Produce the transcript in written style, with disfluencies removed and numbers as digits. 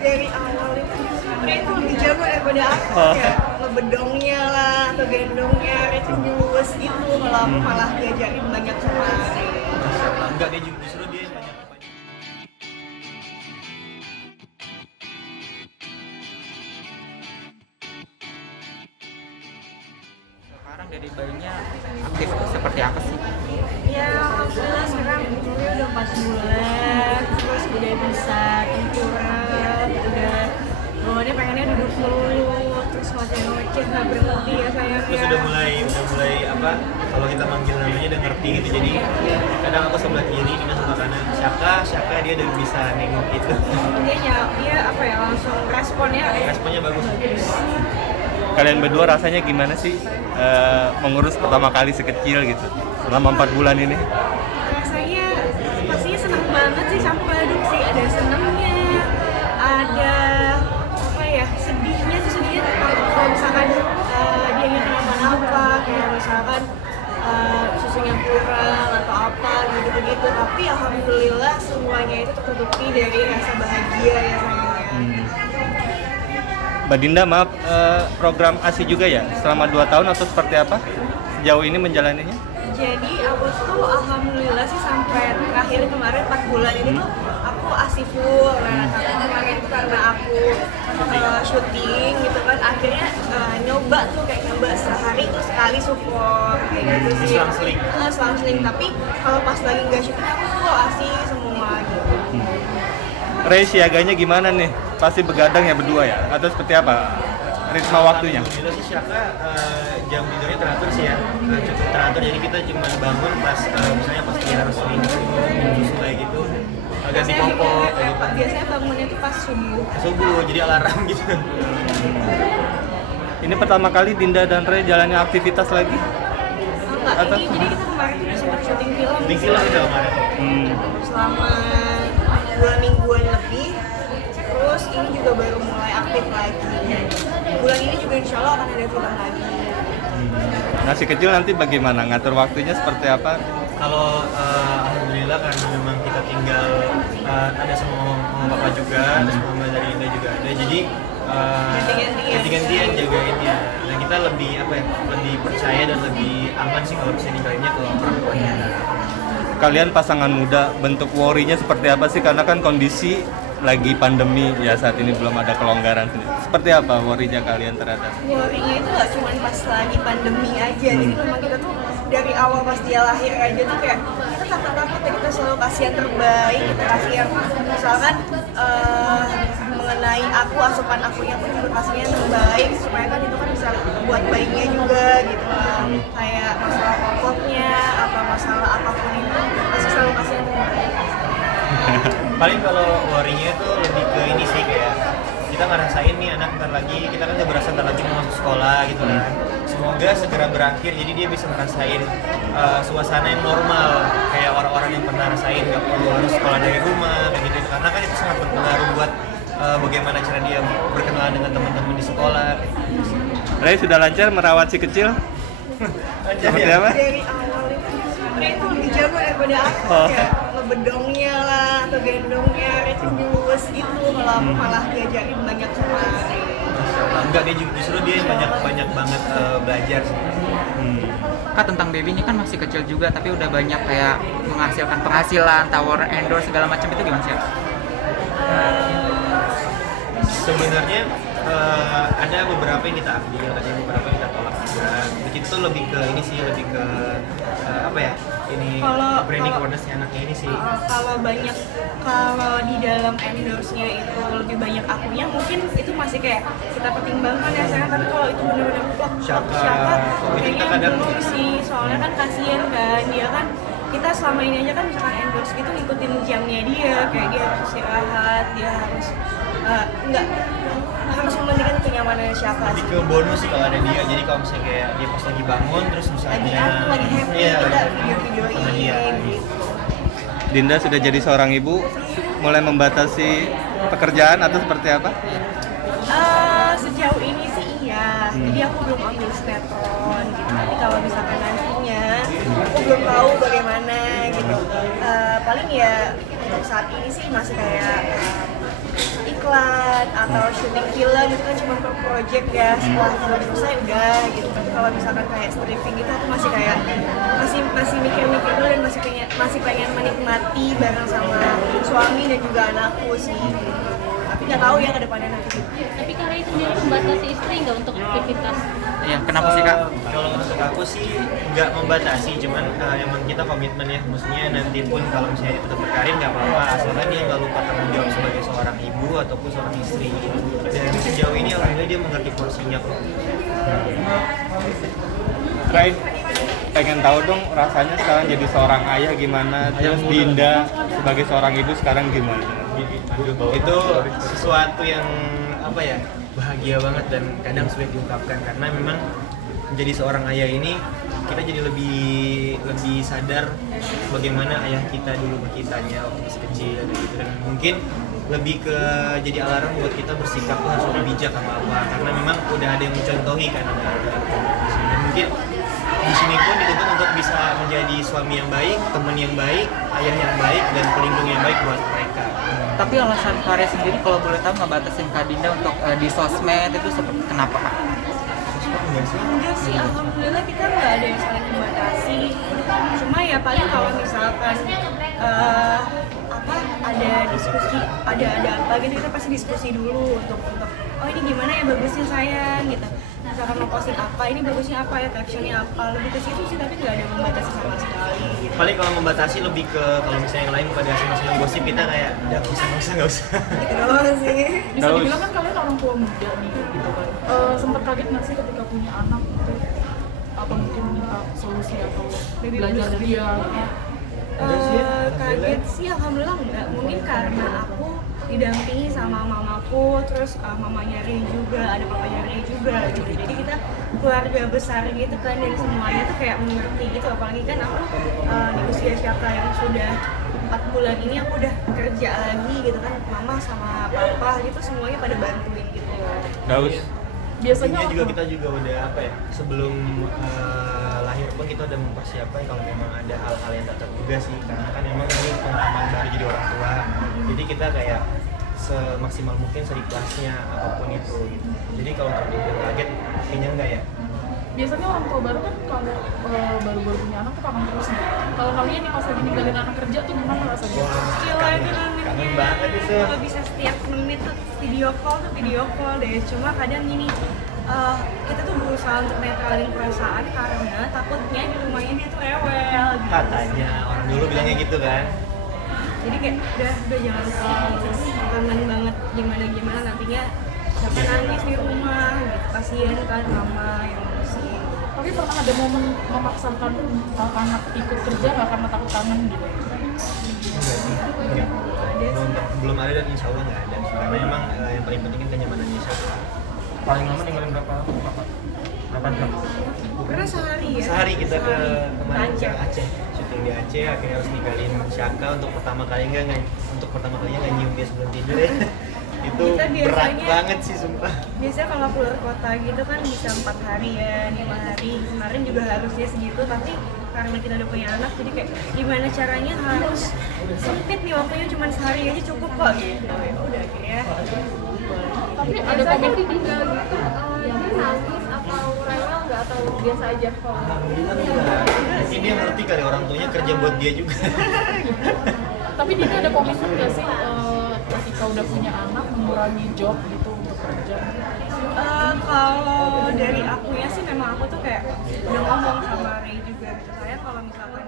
Dari awal itu sebenarnya itu lebih jago daripada aku, kayak ngebedongnya lah atau gendongnya itu nyules gitu. Kalau aku malah diajarin banyak sama Ari. Enggak, dia justru dia yang banyak. Sekarang dari bayinya aktif seperti apa sih? Ya alhamdulillah sekarang umurnya udah 4 bulan, terus udah bisa tengkurap, udah bawaannya pengennya duduk melulu, terus ngoceh-ngoceh nggak berhenti ya sayangnya. Terus udah mulai apa? Kalau kita manggil namanya udah ngerti gitu, jadi kadang aku sebelah kiri, dia sebelah kanan. Syaka dia udah bisa nengok itu. Dia apa ya langsung responnya Responnya bagus. Kalian berdua rasanya gimana sih mengurus pertama kali sekecil gitu selama 4 bulan ini? Rasanya pastinya seneng banget sih sampai adopsi, ada senengnya, ada apa ya sedihnya kalau misalkan dia kenapa-napa, kayak misalkan susunya kurang atau apa gitu-gitu, tapi alhamdulillah semuanya itu tertutupi dari rasa bahagia ya sayangnya. Mbak Dinda, maaf, program ASI juga ya selama 2 tahun atau seperti apa sejauh ini menjalaninya? Jadi aku tuh alhamdulillah sih sampai terakhir kemarin 4 bulan ini tuh aku ASI full. Nah tapi kemarin itu karena aku syuting gitu kan, akhirnya nyoba sehari tuh sekali support kayak gitu sih. Selang-seling. Tapi kalau pas lagi nggak syuting aku full ASI semua gitu. Ray, siaganya gimana nih? Pasti begadang ya berdua ya? Atau seperti apa ritme waktunya? Alhamdulillah sih Syaka jam tidurnya teratur sih ya, cukup teratur. Jadi kita cuma bangun pas misalnya pas dia harus minum susu kayak gitu, ganti popok kayak gitu. Biasanya bangunnya tuh pas Subuh, jadi alarm gitu. Ini pertama kali Dinda dan Ray jalannya aktivitas lagi? Enggak, Atau- jadi kita kemarin udah sempat syuting film. Syuting film kita kemarin. Selama 2 mingguan lebih, terus ini juga baru mulai aktif lagi. Bulan ini juga insya Allah akan ada film lagi. Nah, si kecil nanti bagaimana? Ngatur waktunya seperti apa? Kalau alhamdulillah karena memang kita tinggal ada sama mama papa juga, terus mama dari Indah juga ada, jadi ganti-gantian jagainnya. Nah kita lebih lebih percaya dan lebih aman sih kalau bisa ninggalinnya ke orang tuanya. Kalian pasangan muda, bentuk worry-nya seperti apa sih? Karena kan kondisi lagi pandemi ya, saat ini belum ada kelonggaran. Seperti apa worry-nya kalian terhadap? Worry-nya itu gak cuma pas lagi pandemi aja, jadi memang kita tuh dari awal pas dia lahir aja tuh kayak kita takut-takut ya, kita selalu kasih yang terbaik, kita kasih yang misalkan mengenai asupan akunya pun juga kasih yang terbaik supaya kan itu kan bisa buat bayinya juga gitu lah. Kayak masalah popoknya, apa masalah apapun itu pasti selalu kasih yang terbaik. Paling kalau worry-nya itu lebih ke ini sih, kayak kita ngerasain nih anak bentar lagi, kita kan udah berasa bentar lagi mau masuk sekolah gitu kan. Semoga segera berakhir, jadi dia bisa ngerasain suasana yang normal kayak orang-orang yang pernah rasain, nggak perlu harus sekolah dari rumah kayak gitu. Karena kan itu sangat berpengaruh buat bagaimana cara dia berkenalan dengan teman-teman di sekolah. Ray sudah lancar merawat si kecil? Seperti apa? Dari awal itu sebenarnya itu lebih jago daripada aku, kayak ngebedongnya lah atau gendongnya itu nyules gitu. Kalau aku malah diajarin banyak sama Ari. Enggak, dia justru dia yang banyak banget belajar sih. Kak, tentang baby ini kan masih kecil juga tapi udah banyak kayak menghasilkan penghasilan, tower endorse segala macam, itu gimana sih? Sebenarnya ada beberapa yang kita ambil, ada beberapa yang kita tolak juga. Itu lebih ke ini sih, lebih ke branding awareness-nya anaknya ini sih. Kalau di dalam endorse-nya itu lebih banyak akunya, mungkin itu masih kayak kita pertimbangkan ya sayang, tapi kalau itu benar-benar plok Syaka kayaknya belum sih, soalnya kan kasihan kan dia kan, kita selama ini aja kan misalkan endorse gitu ngikutin jamnya dia, kayak dia harus istirahat, dia harus nggak harus mementingkan kenyamanan Syaka Lebih sih. ke bonus sih kalau ada dia, jadi kalau misalnya kayak dia pas lagi bangun terus misalnya Lagi happy, iya, kita video-videoin sama dia. gitu. Dinda sudah jadi seorang ibu, mulai membatasi pekerjaan atau seperti apa? Sejauh ini sih iya, jadi aku belum ambil sinetron gitu. Tapi kalau misalkan nantinya, aku belum tahu bagaimana gitu. Paling ya untuk saat ini sih masih kayak iklan iklan atau syuting film itu kan cuma per project ya, setelah film selesai udah gitu. Tapi kalau misalkan kayak stripping itu aku masih kayak masih mikir-mikir dulu dan masih pengen menikmati bareng sama suami dan juga anakku sih. Tapi nggak tahu ya ke depannya nanti. Tapi Kak Ray sendiri membatasi istri nggak untuk aktivitas? Iya, kenapa sih Kak? Kalau untuk aku sih nggak membatasi, cuman emang kita komitmen ya, maksudnya nanti pun kalau misalnya dia tetap berkarir nggak apa-apa, asalkan dia nggak lupa tanggung jawab sebagai seorang ibu ataupun seorang istri. Dan sejauh ini alhamdulillah dia mengerti porsinya kok. Ray, pengen tahu dong rasanya sekarang jadi seorang ayah gimana, terus Dinda sebagai seorang ibu sekarang gimana? Itu sesuatu yang apa ya, bahagia banget dan kadang sulit diungkapkan karena memang menjadi seorang ayah ini kita jadi lebih sadar bagaimana ayah kita dulu ke kitanya waktu masih kecil gitu, dan mungkin lebih ke jadi alarm buat kita bersikap tuh harus lebih bijak sama apa, karena memang udah ada yang mencontohi kan, dan mungkin di sini pun dituntut untuk bisa menjadi suami yang baik, teman yang baik, ayah yang baik, dan pelindung yang baik buat mereka. Tapi alasan Karya sendiri kalau boleh tahu ngebatasin Kak Dinda untuk di sosmed itu seperti kenapa Kak? Enggak sih, alhamdulillah kita nggak ada yang saling membatasi. Cuma ya paling kalau misalkan ada diskusi, ada apa gitu, kita pasti diskusi dulu untuk oh ini gimana ya bagusnya sayang gitu. Misalkan mau posting apa, ini bagusnya apa ya, captionnya apa, lebih ke situ sih, tapi nggak ada yang membatasi sama sekali gitu. Paling kalau membatasi lebih ke kalau misalnya yang lain pada senang-senang gosip, kita kayak nggak usah. Gitu doang sih. Bisa dibilang kan kalian orang tua muda nih gitu kan. Sempat kaget nggak sih ketika punya anak gitu? Apa mungkin minta solusi atau belajar dari dia? Kaget sih alhamdulillah enggak. Mungkin karena aku didampingi sama mamaku, terus mamanya Ray juga, ada papanya Ray juga gitu. Jadi kita keluarga besar gitu kan, dan semuanya tuh kayak mengerti gitu. Apalagi kan aku di usia Syaka yang sudah 4 bulan ini aku udah kerja lagi gitu kan, mama sama papa gitu semuanya pada bantuin gitu. Daus, Biasanya juga kita juga udah apa ya, sebelum lahir pun kita udah mempersiapkan kalau memang ada hal-hal yang tak terduga sih, karena kan memang ini pengalaman baru jadi orang tua. Jadi kita kayak semaksimal mungkin seikhlasnya apapun itu gitu. Jadi kalau untuk dibilang kaget kayaknya enggak ya. biasanya orang tua baru kan kalau baru-baru punya anak tuh kangen terus nih. Kalau kalian nih pas lagi ninggalin anak kerja tuh gimana rasanya? Gila itu Kangen banget itu. Kalau bisa setiap menit tuh video call deh. Cuma kadang gini, kita tuh berusaha untuk netralin perasaan karena takutnya di rumahnya dia tuh rewel gitu. Katanya orang dulu bilangnya gitu kan. Jadi kayak udah jangan kangen banget gimana nantinya siapa nangis di rumah gitu. Kasian kan mama yang ngurusin. Tapi pernah ada momen memaksakan anak ikut kerja nggak karena takut kangen gitu? Enggak. Belum ada dan insya Allah nggak ada. Karena emang yang paling penting kan kenyamanannya siapa. Paling lama ninggalin berapa jam? Pernah sehari ya? Sehari kita ke kemarin ke Aceh. Aceh, syuting di Aceh, akhirnya harus ninggalin Syaka untuk pertama kalinya nggak nyium dia sebelum tidur ya. Itu Kita berat biasanya- banget sih sumpah. Biasanya kalau keluar kota gitu kan bisa 4 hari ya, 5 hari. Kemarin juga harusnya segitu, tapi karena kita udah punya anak, jadi kayak gimana caranya harus sempit nih waktunya, cuma sehari aja cukup kok gitu. Ya udah akhirnya. Tapi ada komen ditinggal gitu, dia nangis atau rewel nggak atau biasa aja kalau Alhamdulillah enggak. Mungkin dia ngerti kali orang tuanya kerja buat dia juga. tapi Dina ada komitmen nggak sih ketika udah punya anak mengurangi job gitu untuk kerja? Kalau dari akunya sih memang aku tuh kayak udah ngomong sama Ray juga gitu, saya kalau misalkan